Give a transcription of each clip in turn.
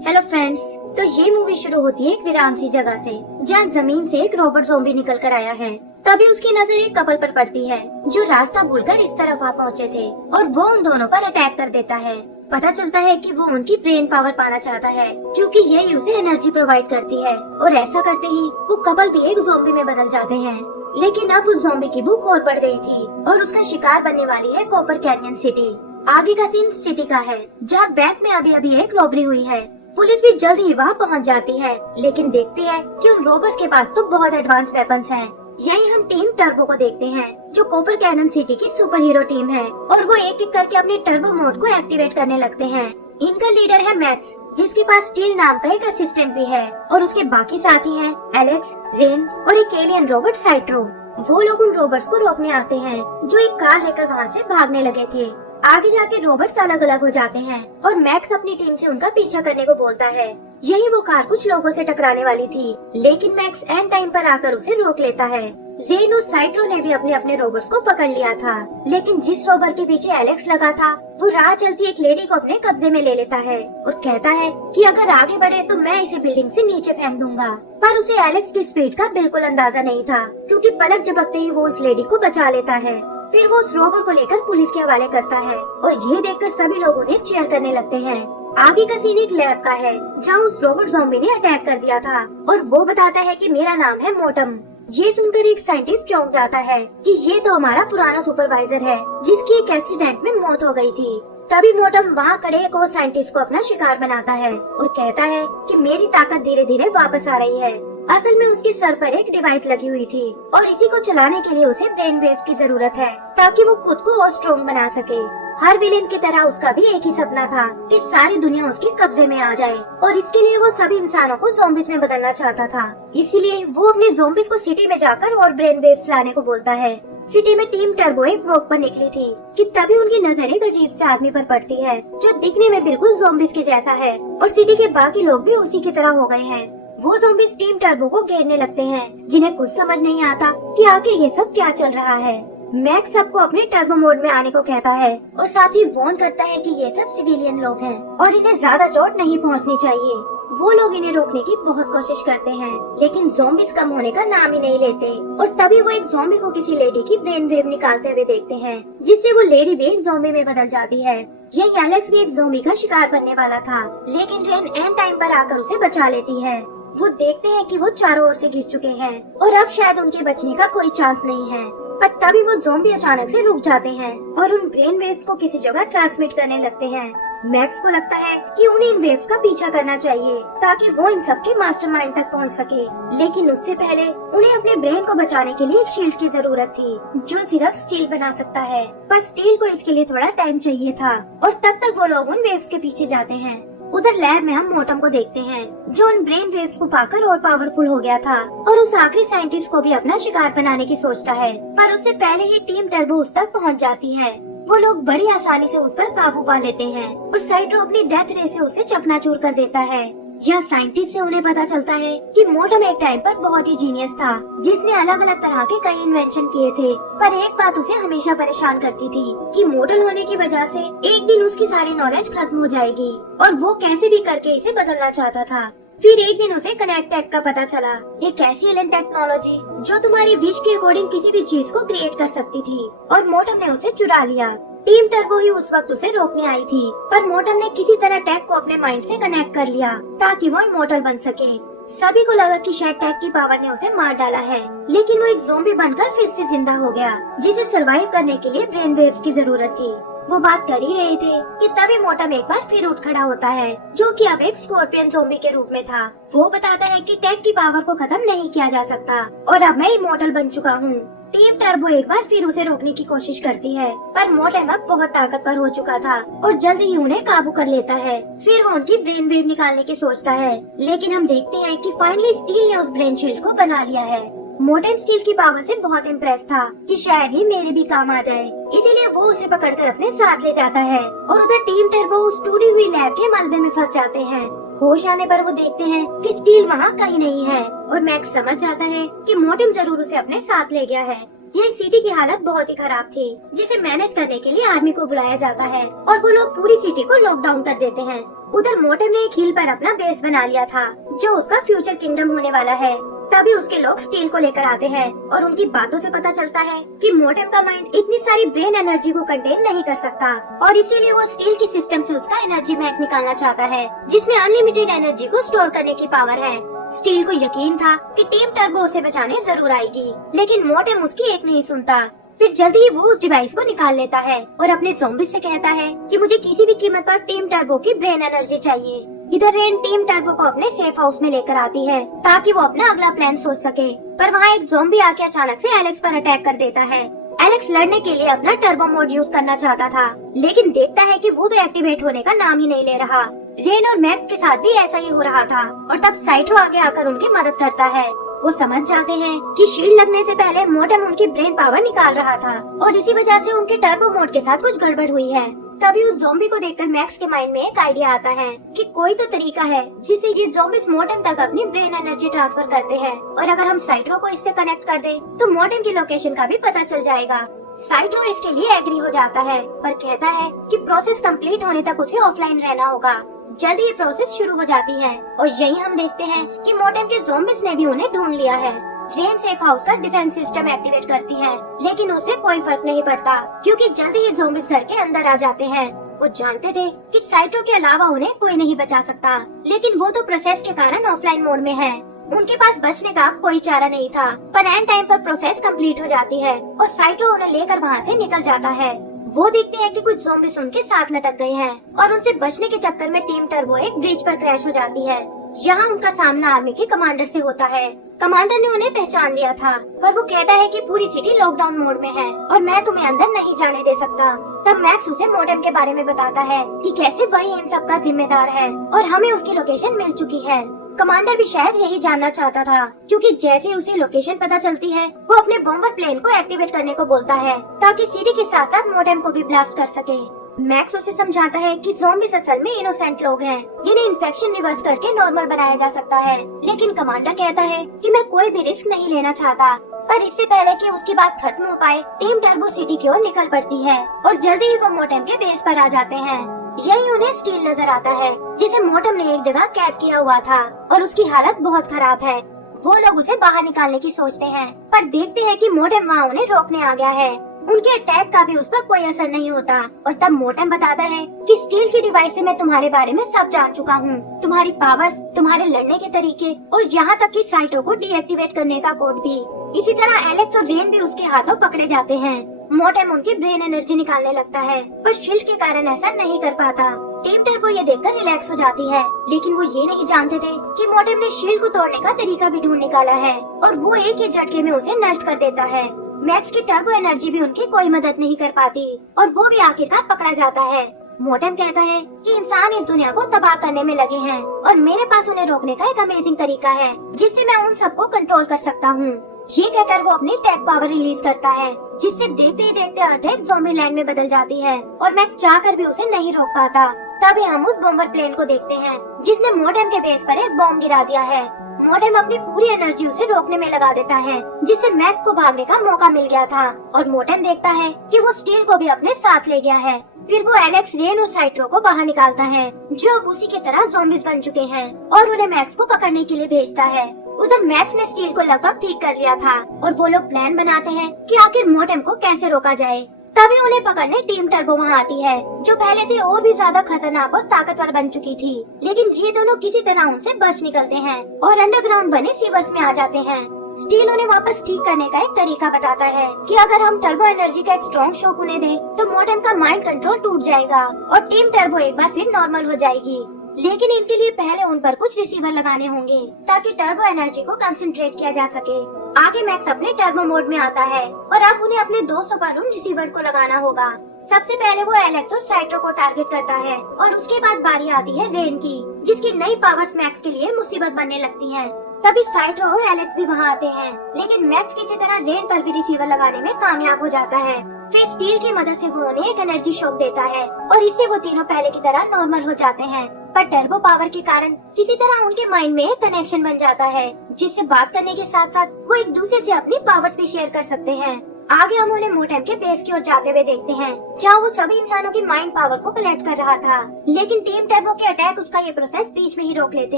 Hello friends, तो ये movie शुरू होती है एक वीरान सी जगह से, जहाँ जमीन से एक रोबोट ज़ॉम्बी निकल कर आया है। तभी उसकी नजर एक कपल पर पड़ती है जो रास्ता भूलकर इस तरफ आ पहुँचे थे और वो उन दोनों पर अटैक कर देता है। पता चलता है कि वो उनकी ब्रेन पावर पाना चाहता है क्योंकि ये उसे एनर्जी प्रोवाइड करती है और ऐसा करते ही वो कपल भी एक ज़ॉम्बी में बदल जाते हैं। लेकिन अब उस ज़ॉम्बी की भूख और बढ़ गई थी और उसका शिकार बनने वाली है कॉपर कैनियन सिटी। आगे का सीन सिटी का है जहाँ बैंक में अभी अभी एक रॉबरी हुई है। पुलिस भी जल्द ही वहाँ पहुँच जाती है, लेकिन देखती है कि उन रोबर्स के पास तो बहुत एडवांस वेपन्स हैं। यहीं हम टीम टर्बो को देखते हैं जो कॉपर कैनन सिटी की सुपर हीरो टीम है और वो एक एक करके अपने टर्बो मोड को एक्टिवेट करने लगते हैं। इनका लीडर है मैक्स, जिसके पास स्टील नाम का एक असिस्टेंट भी है और उसके बाकी साथी हैं एलेक्स, रेन और एक एलियन रोबोट साइट्रो। वो लोग उन रोबर्स को रोकने आते हैं जो एक कार लेकर वहाँ से भागने लगे थे। आगे जाके रोबर्ट्स अलग अलग हो जाते हैं और मैक्स अपनी टीम से उनका पीछा करने को बोलता है। यही वो कार कुछ लोगों से टकराने वाली थी, लेकिन मैक्स एंड टाइम पर आकर उसे रोक लेता है। रेन और साइट्रो ने भी अपने अपने रोबर्ट्स को पकड़ लिया था, लेकिन जिस रोबर के पीछे एलेक्स लगा था वो राह चलती एक लेडी को अपने कब्जे में ले लेता है और कहता है कि अगर आगे बढ़े तो मैं इसे बिल्डिंग से नीचे फेंक दूंगा। पर उसे एलेक्स की स्पीड का बिल्कुल अंदाजा नहीं था क्योंकि पलक झपकते ही वो उस लेडी को बचा लेता है। फिर वो उस रोबर को लेकर पुलिस के हवाले करता है और ये देखकर सभी लोग उन्हें चीयर करने लगते हैं। आगे का सीन एक लैब का है जहाँ उस रोबोट ज़ॉम्बी ने अटैक कर दिया था और वो बताता है कि मेरा नाम है मोटम। ये सुनकर एक साइंटिस्ट चौंक जाता है कि ये तो हमारा पुराना सुपरवाइजर है जिसकी एक एक्सीडेंट में मौत हो गई थी। तभी मोटम वहाँ खड़े एक और साइंटिस्ट को अपना शिकार बनाता है और कहता है कि मेरी ताकत धीरे धीरे वापस आ रही है। असल में उसके सर पर एक डिवाइस लगी हुई थी और इसी को चलाने के लिए उसे ब्रेन वेव्स की जरूरत है ताकि वो खुद को और स्ट्रॉन्ग बना सके। हर विलेन की तरह उसका भी एक ही सपना था कि सारी दुनिया उसके कब्जे में आ जाए और इसके लिए वो सभी इंसानों को ज़ॉम्बीज में बदलना चाहता था। इसीलिए वो अपने ज़ॉम्बीज को सिटी में जाकर और ब्रेन वेव्स लाने को बोलता है। सिटी में टीम टर्बो एक वॉक पर निकली थी कि तभी उनकी नजर एक अजीब से आदमी पर पड़ती है जो दिखने में बिल्कुल ज़ॉम्बीज के जैसा है और सिटी के बाकी लोग भी उसी की तरह हो गए हैं। वो ज़ॉम्बीज टीम टर्बो को घेरने लगते हैं जिन्हें कुछ समझ नहीं आता कि आखिर ये सब क्या चल रहा है। मैक्स सबको अपने टर्बो मोड में आने को कहता है और साथ ही वार्न करता है कि ये सब सिविलियन लोग हैं और इन्हें ज्यादा चोट नहीं पहुंचनी चाहिए। वो लोग इन्हें रोकने की बहुत कोशिश करते हैं, लेकिन ज़ॉम्बीज कम होने का नाम ही नहीं लेते और तभी वो एक ज़ॉम्बी को किसी लेडी की ब्रेन वेव निकालते हुए देखते हैं, जिससे वो लेडी भी एक ज़ॉम्बी में बदल जाती है। यही एलेक्स भी एक ज़ॉम्बी का शिकार बनने वाला था, लेकिन रेन एंड टाइम पर आकर उसे बचा लेती है। वो देखते हैं कि वो चारों ओर से घिर चुके हैं और अब शायद उनके बचने का कोई चांस नहीं है। पर तभी वो ज़ॉम्बी अचानक से रुक जाते हैं और उन ब्रेन वेव्स को किसी जगह ट्रांसमिट करने लगते हैं। मैक्स को लगता है कि उन्हें इन वेव्स का पीछा करना चाहिए ताकि वो इन सब के मास्टरमाइंड तक पहुंच सके, लेकिन उससे पहले उन्हें अपने ब्रेन को बचाने के लिए एक शील्ड की जरूरत थी जो सिर्फ स्टील बना सकता है। पर स्टील को इसके लिए थोड़ा टाइम चाहिए था और तब तक वो लोग उन वेव्स के पीछे जाते हैं। उधर लैब में हम मोटम को देखते हैं जो उन ब्रेन वेव्स को पाकर और पावरफुल हो गया था और उस आखिरी साइंटिस्ट को भी अपना शिकार बनाने की सोचता है, पर उससे पहले ही टीम टर्बो उस तक पहुंच जाती है। वो लोग बड़ी आसानी से उस पर काबू पा लेते हैं और साइट्रो अपनी डेथ रे से उसे चकनाचूर कर देता है। यह साइंटिस्ट से उन्हें पता चलता है कि मोटम एक टाइम पर बहुत ही जीनियस था जिसने अलग अलग तरह के कई इन्वेंशन किए थे, पर एक बात उसे हमेशा परेशान करती थी कि मोटल होने की वजह से एक दिन उसकी सारी नॉलेज खत्म हो जाएगी और वो कैसे भी करके इसे बदलना चाहता था। फिर एक दिन उसे कनेक्ट टेक का पता चला, एक ऐसी एलियन टेक्नोलॉजी जो तुम्हारी विश के अकॉर्डिंग किसी भी चीज को क्रिएट कर सकती थी, और मोटम ने उसे चुरा लिया। टीम टर्बो ही उस वक्त उसे रोकने आई थी, पर मोटम ने किसी तरह टैग को अपने माइंड से कनेक्ट कर लिया ताकि वो इमोर्टल बन सके। सभी को लगा कि शायद टैग की पावर ने उसे मार डाला है, लेकिन वो एक ज़ॉम्बी बनकर फिर से जिंदा हो गया जिसे सरवाइव करने के लिए ब्रेन वेव्स की जरूरत थी। वो बात कर ही रहे थे कि तभी मोटम एक बार फिर उठ खड़ा होता है जो कि अब एक स्कॉर्पियन ज़ॉम्बी के रूप में था। वो बताता है कि टैग की पावर को खत्म नहीं किया जा सकता और अब मैं इमोर्टल बन चुका हूँ। टीम टर्बो एक बार फिर उसे रोकने की कोशिश करती है, पर मोटम अब बहुत ताकतवर हो चुका था और जल्द ही उन्हें काबू कर लेता है। फिर वो उनकी ब्रेन वेव निकालने की सोचता है, लेकिन हम देखते हैं कि फाइनली स्टील ने उस ब्रेन शील्ड को बना लिया है। मोटम स्टील की पावर से बहुत इम्प्रेस था कि शायद ही मेरे भी काम आ जाए, इसीलिए वो उसे पकड़कर अपने साथ ले जाता है और उधर टीम टर्बो उस टूटी हुई लैब के मलबे में फंस जाते हैं। होश आने पर वो देखते हैं कि स्टील वहाँ कहीं नहीं है और मैक्स समझ जाता है कि मोटम जरूर उसे अपने साथ ले गया है। ये सिटी की हालत बहुत ही खराब थी, जिसे मैनेज करने के लिए आर्मी को बुलाया जाता है और वो लोग पूरी सिटी को लॉकडाउन कर देते हैं। उधर मोटेम ने एक हिल पर अपना बेस बना लिया था जो उसका फ्यूचर किंगडम होने वाला है। तभी उसके लोग स्टील को लेकर आते हैं और उनकी बातों से पता चलता है कि मोटेम का माइंड इतनी सारी ब्रेन एनर्जी को कंटेन नहीं कर सकता और इसीलिए वो स्टील की सिस्टम से उसका एनर्जी बैंक निकालना चाहता है जिसमें अनलिमिटेड एनर्जी को स्टोर करने की पावर है। स्टील को यकीन था कि टीम टर्बो उसे बचाने जरूर आएगी, लेकिन मोटेम उसकी एक नहीं सुनता। फिर जल्दी ही वो उस डिवाइस को निकाल लेता है और अपने ज़ॉम्बीज़ से कहता है कि मुझे किसी भी कीमत पर टीम टर्बो की ब्रेन एनर्जी चाहिए। इधर रेन टीम टर्बो को अपने सेफ हाउस में लेकर आती है ताकि वो अपना अगला प्लान सोच सके, पर वहाँ एक ज़ॉम्बी आके अचानक से एलेक्स पर अटैक कर देता है। एलेक्स लड़ने के लिए अपना टर्बो मोड यूज करना चाहता था, लेकिन देखता है कि वो तो एक्टिवेट होने का नाम ही नहीं ले रहा। रेन और मैक्स के साथ भी ऐसा ही हो रहा था और तब साइट्रो आगे आकर उनकी मदद करता है। वो समझ जाते हैं कि शील्ड लगने से पहले मोटेम उनकी ब्रेन पावर निकाल रहा था और इसी वजह से उनके टर्बो मोड के साथ कुछ गड़बड़ हुई है। तभी उस ज़ॉम्बी को देखकर मैक्स के माइंड में एक आइडिया आता है कि कोई तो तरीका है जिससे ये ज़ॉम्बीज़ मोटेम तक अपनी ब्रेन एनर्जी ट्रांसफर करते हैं और अगर हम साइट्रो को इससे कनेक्ट कर दे तो मोटेम की लोकेशन का भी पता चल जाएगा। साइट्रो इसके लिए एग्री हो जाता है पर कहता है कि प्रोसेस कंप्लीट होने तक उसे ऑफलाइन रहना होगा। जल्दी ये प्रोसेस शुरू हो जाती है और यही हम देखते हैं कि मोटेम के ज़ॉम्बीज़ ने भी उन्हें ढूंढ लिया है। रेन सेफ हाउस का डिफेंस सिस्टम एक्टिवेट करती है, लेकिन उसे कोई फर्क नहीं पड़ता क्योंकि जल्दी ही ज़ॉम्बीज़ घर के अंदर आ जाते हैं। वो जानते थे कि साइट्रो के अलावा उन्हें कोई नहीं बचा सकता, लेकिन वो तो प्रोसेस के कारण ऑफलाइन मोड में है। उनके पास बचने का कोई चारा नहीं था, पर एंड टाइम पर प्रोसेस कंप्लीट हो जाती है और साइट्रो उन्हें लेकर वहाँ से निकल जाता है। वो देखते हैं कि कुछ ज़ॉम्बीज़ उनके साथ लटक गए हैं और उनसे बचने के चक्कर में टीम टर्बो एक ब्रिज पर क्रैश हो जाती है। यहाँ उनका सामना आर्मी के कमांडर से होता है। कमांडर ने उन्हें पहचान लिया था, पर वो कहता है कि पूरी सिटी लॉकडाउन मोड में है और मैं तुम्हें अंदर नहीं जाने दे सकता। तब मैक्स उसे मोटेम के बारे में बताता है कि कैसे वही इन सब का जिम्मेदार है और हमें उसकी लोकेशन मिल चुकी है। कमांडर भी शायद यही जानना चाहता था क्योंकि जैसे उसे लोकेशन पता चलती है वो अपने बॉम्बर प्लेन को एक्टिवेट करने को बोलता है ताकि सिटी के साथ साथ मोटेम को भी ब्लास्ट कर सके। मैक्स उसे समझाता है कि ज़ॉम्बीज़ असल में इनोसेंट लोग हैं जिन्हें इन्फेक्शन रिवर्स करके नॉर्मल बनाया जा सकता है, लेकिन कमांडर कहता है कि मैं कोई भी रिस्क नहीं लेना चाहता। पर इससे पहले कि उसकी बात खत्म हो पाए टीम टर्बो सिटी की ओर निकल पड़ती है और जल्दी ही वो मोटेम के बेस पर आ जाते हैं। यही उन्हें स्टील नजर आता है जिसे मोटेम ने एक जगह कैद किया हुआ था और उसकी हालत बहुत खराब है। वो लोग उसे बाहर निकालने की सोचते हैं पर देखते हैं कि मोटेम वहाँ उन्हें रोकने आ गया है। उनके अटैक का भी उस पर कोई असर नहीं होता और तब मोटेम बताता है कि स्टील की डिवाइस से मैं तुम्हारे बारे में सब जान चुका हूँ, तुम्हारी पावर्स, तुम्हारे लड़ने के तरीके और यहाँ तक कि साइट्रो को डीएक्टिवेट करने का कोड भी। इसी तरह एलेक्स और रेन भी उसके हाथों पकड़े जाते हैं। मोटेम उनकी ब्रेन एनर्जी निकालने लगता है पर शील्ड के कारण ऐसा नहीं कर पाता। टीम टर्बो ये देखकर रिलैक्स हो जाती है, लेकिन वो ये नहीं जानते थे कि मोटेम ने शील्ड को तोड़ने का तरीका भी ढूंढ निकाला है और वो एक ही झटके में उसे नष्ट कर देता है। मैक्स की टर्बो एनर्जी भी उनकी कोई मदद नहीं कर पाती और वो भी आखिरकार पकड़ा जाता है। मोटेम कहता है कि इंसान इस दुनिया को तबाह करने में लगे हैं और मेरे पास उन्हें रोकने का एक अमेजिंग तरीका है जिससे मैं उन सबको कंट्रोल कर सकता हूँ। ये कहकर वो अपनी टेक पावर रिलीज करता है जिससे देखते ही देखते अर्थ एक ज़ॉम्बी लैंड में बदल जाती है और मैक्स चाहकर भी उसे नहीं रोक पाता। तभी हम उस बॉम्बर प्लेन को देखते हैं जिसने मोटेम के बेस पर एक बॉम्ब गिरा दिया है। मोटेम अपनी पूरी एनर्जी उसे रोकने में लगा देता है जिससे मैक्स को भागने का मौका मिल गया था और मोटेम देखता है कि वो स्टील को भी अपने साथ ले गया है। फिर वो एलेक्स, रेन और साइट्रो को बाहर निकालता है जो अब उसी की तरह ज़ॉम्बीज़ बन चुके हैं और उन्हें मैक्स को पकड़ने के लिए भेजता है। उधर मैक्स ने स्टील को लगभग ठीक कर लिया था और वो लोग प्लान बनाते हैं कि आखिर मोटेम को कैसे रोका जाए। तभी उन्हें पकड़ने टीम टर्बो वहाँ आती है जो पहले से और भी ज्यादा खतरनाक और ताकतवर बन चुकी थी, लेकिन ये दोनों किसी तरह उनसे बच निकलते हैं और अंडरग्राउंड बने सीवर्स में आ जाते हैं। स्टील उन्हें वापस ठीक करने का एक तरीका बताता है कि अगर हम टर्बो एनर्जी का एक स्ट्रॉन्ग शॉक उन्हें दें तो मोटेम का माइंड कंट्रोल टूट जाएगा और टीम टर्बो एक बार फिर नॉर्मल हो जाएगी। लेकिन इनके लिए पहले उन पर कुछ रिसीवर लगाने होंगे ताकि टर्बो एनर्जी को कंसंट्रेट किया जा सके। आगे मैक्स अपने टर्बो मोड में आता है और अब उन्हें अपने दोस्तों पर उन रिसीवर को लगाना होगा। सबसे पहले वो एलेक्स और साइट्रो को टारगेट करता है और उसके बाद बारी आती है रेन की, जिसकी नई पावर्स मैक्स के लिए मुसीबत बनने लगती हैं। तभी साइट्रो और एलेक्स भी वहाँ आते हैं, लेकिन मैक्स किसी तरह रेन पर भी रिसीवर लगाने में कामयाब हो जाता है। फिर स्टील की मदद से वो उन्हें एक एनर्जी शॉक देता है और इससे वो तीनों पहले की तरह नॉर्मल हो जाते हैं। पर टर्बो पावर के कारण किसी तरह उनके माइंड में एक कनेक्शन बन जाता है जिससे बात करने के साथ साथ वो एक दूसरे से अपनी पावर्स भी शेयर कर सकते हैं। आगे हम उन्हें मोटेम के बेस की ओर जाते हुए देखते हैं, जहाँ वो सभी इंसानों की माइंड पावर को कलेक्ट कर रहा था, लेकिन टीम टर्बो के अटैक उसका ये प्रोसेस बीच में ही रोक लेते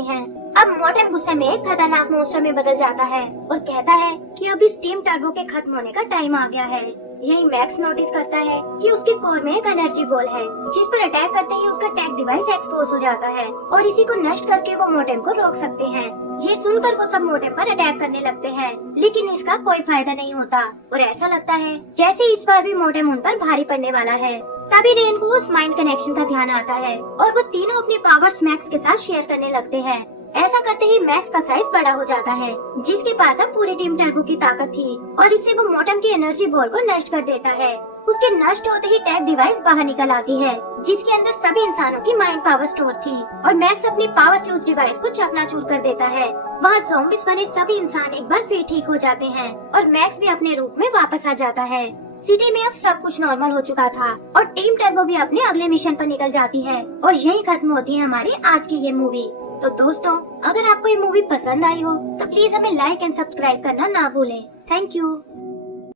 हैं। अब मोटेम गुस्से में एक खतरनाक मॉन्स्टर में बदल जाता है और कहता है कि अब इस टीम टर्बो के खत्म होने का टाइम आ गया है। यही मैक्स नोटिस करता है कि उसके कोर में एक एनर्जी बॉल है, जिस पर अटैक करते ही उसका टैग डिवाइस एक्सपोज हो जाता है और इसी को नष्ट करके वो मोटेम को रोक सकते हैं। ये सुनकर वो सब मोटेम पर अटैक करने लगते हैं, लेकिन इसका कोई फायदा नहीं होता और ऐसा लगता है जैसे इस बार भी मोटेम उन पर भारी पड़ने वाला है। तभी रेन को उस माइंड कनेक्शन का ध्यान आता है और वो तीनों अपने पावर्स मैक्स के साथ शेयर करने लगते हैं। ऐसा करते ही मैक्स का साइज बड़ा हो जाता है, जिसके पास अब पूरी टीम टर्बो की ताकत थी और इससे वो मोटेम की एनर्जी बॉल को नष्ट कर देता है। उसके नष्ट होते ही टैग डिवाइस बाहर निकल आती है, जिसके अंदर सभी इंसानों की माइंड पावर स्टोर थी और मैक्स अपनी पावर से उस डिवाइस को चकनाचूर कर देता है। वहाँ ज़ॉम्बीज़ बने सभी इंसान एक बार फिर ठीक हो जाते हैं और मैक्स भी अपने रूप में वापस आ जाता है। सिटी में अब सब कुछ नॉर्मल हो चुका था और टीम टर्बो भी अपने अगले मिशन पर निकल जाती है और यही खत्म होती है हमारी आज की ये मूवी। तो दोस्तों, अगर आपको ये मूवी पसंद आई हो तो प्लीज हमें लाइक एंड सब्सक्राइब करना ना भूलें। Thank you.